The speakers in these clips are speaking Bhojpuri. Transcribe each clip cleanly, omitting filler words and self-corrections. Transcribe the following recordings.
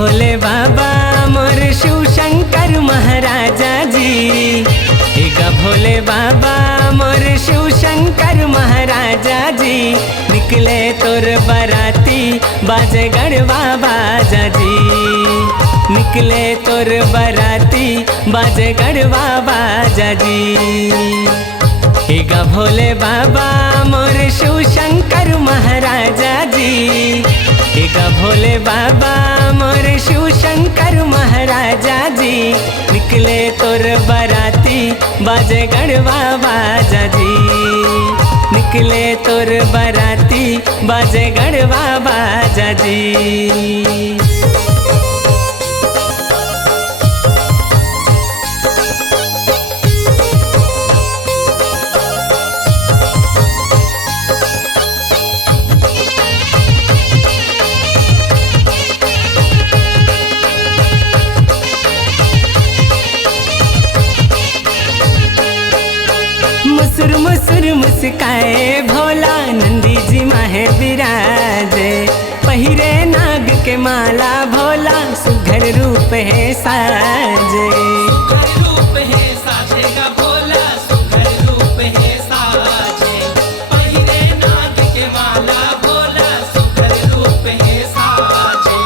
भोले बाबा मोर शिव शंकर महाराजा जी। भोले बाबा मोर शिव शंकर महाराजा जी। निकले तोर बराती बाजे गढ़वा बाजा जी। निकले तोर बराती बाजे गढ़वा बाजा जी। भोले बाबा मोर शिव शंकर महाराजा जी। भोले बाबा मोर शिव शंकर महाराजा जी। निकले तोर बराती बाजे गढ़वा बाजा जी। निकले तोर बराती बाजे गढ़वा बाजा जी। मुसुर मुसुर मुस्काए भोला नंदी जी माहे विराजे। पहिरे नाग के माला भोला सुघर रूप है साजे। सुघर रूप है साजे का भोला सुघर रूप है साजे। पहिरे नाग के माला भोला सुघर रूप है साजे।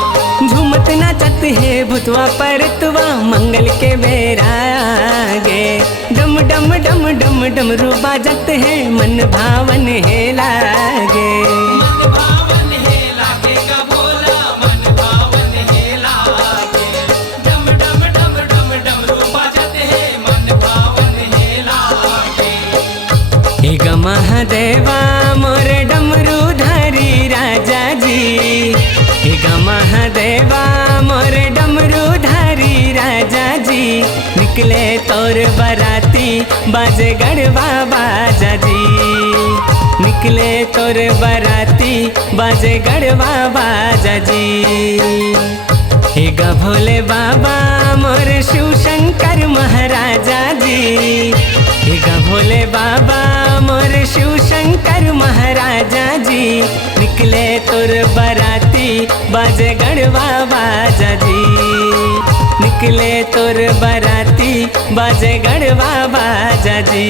झूमत नाचत है भुतवा परतवा मंगल के बेरा आगे। डम डम डम डम डमरू बाजत है मन भावन है लागे। मन भावन है लागे का भोला मन भावन है लागे। डम डम डम डम डमरू बाजत है मन भावन है लागे। महादेवा मोर डमरू धारी राजा जी। महादेवा मोर डमरू धारी राजा जी। निकले तोर बराती बाजे गढ़वा बाजा जी। निकले तोर बराती बाजे गढ़वा बाजा जी। भोले बाबा मोर शिव शंकर महाराजा जी। भोले बाबा मोर शिव शंकर महाराजा जी। निकले तोर बराती बाजे गढ़वा बाजा जी। निकले तोर बराती बाजे गढ़वा बाजा जी।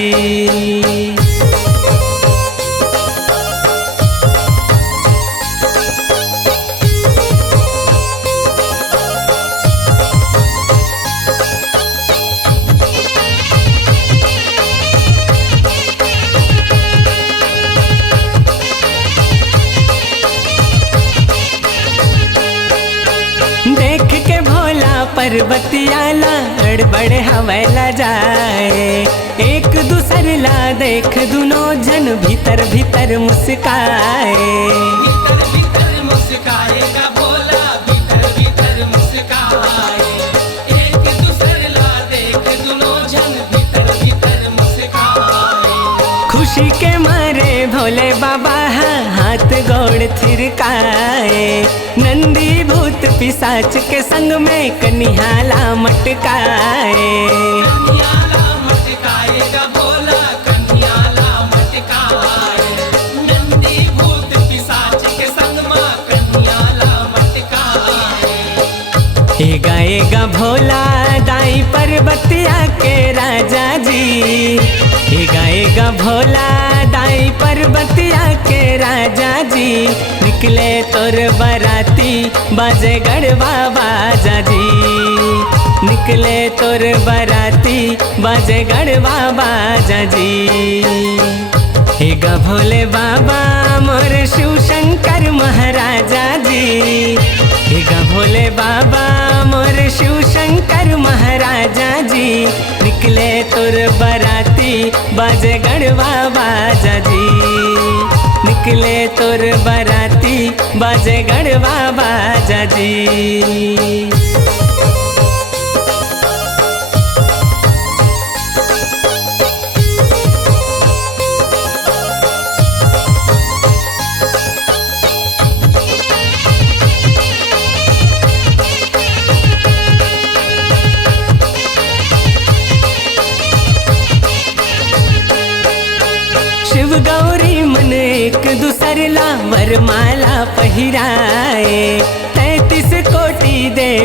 देख के भोला पर्वतियाला अड़बड़ हवेला जाए। एक दूसर ला देख दुनो जन भीतर भीतर मुस्काए। भीतर भीतर मुस्काए का भोला भीतर भीतर मुस्काए। एक दूसर ला देख दुनो जन भीतर भीतर मुस्काए। खुशी के मारे भोले बाबा हाथ गोड़ थिरकाए। नंदी भूत पिशाच के संग में कन्हैया मटकाए। कन्हैया मटकाए का भोला कन्हैया मटकाए। नंदी भूत पिशाच के संग में कन्हैया मटकाए। गाएगा भोला दाई पर्वतिया के राजा जी। गाएगा भोला दाई पर्वतिया के राजा जी। निकले तोर बराती बाजे गढ़वा बाजा जी। निकले तोर बराती बाजे गढ़वा बाजा जी। भोले बाबा मोर शिव शंकर महाराजा जी। भोले बाबा मोर शिव शंकर महाराजा जी। निकले तोर बराती बाजे गढ़वा बाजा जी। निकले तोर बराती बाजे गढ़वा बाजा जी। शिव गौरी मन एक दूसर ला वरमाला पहिराए। 33 कोटि देव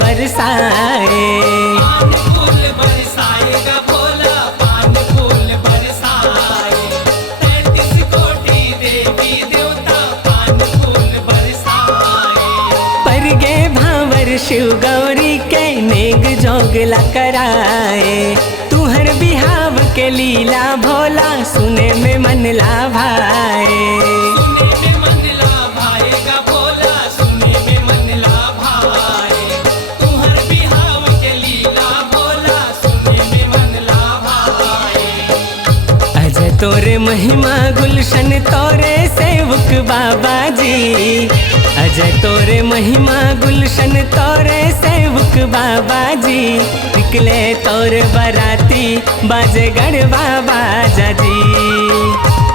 बरसाए। पान फूल बरसाएगा भोला, पान फूल बरसाए। 33 कोटि देवी देवता पान फूल बरसाए। पर गे भावर शिव गौरी के नेग जोगला कराए। तुहर बिहाव के लीला भोला सुने में मन लाभाए। सुने में मन लाभाएगा भोला, सुने में मन लाभाए। तुम्हर बिहाव के लीला भोला, सुने में मन लाभाए। अजय तोरे महिमा गुलशन तोरे सेवक बाबा जी। अजय तोरे महिमा गुलशन तोरे सेवक बाबा जी। निकले तोर बराती बाजे गढ़वा बाजा जी।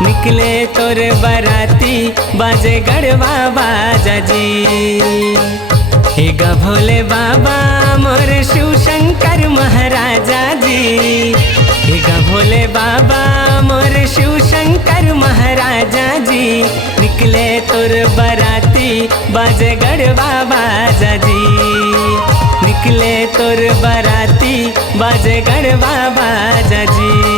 निकले तोर बराती बाजे गढ़वा बाजा जी। हे गा भोले बाबा मोर शिव शंकर महाराजा जी। हे गा भोले बाबा मोर शिव शंकर महाराजा जी। निकले तोर बराती बाजे गढ़वा बाजा जी। निकले तोर बराती बाजे गढ़वा बाजा जी।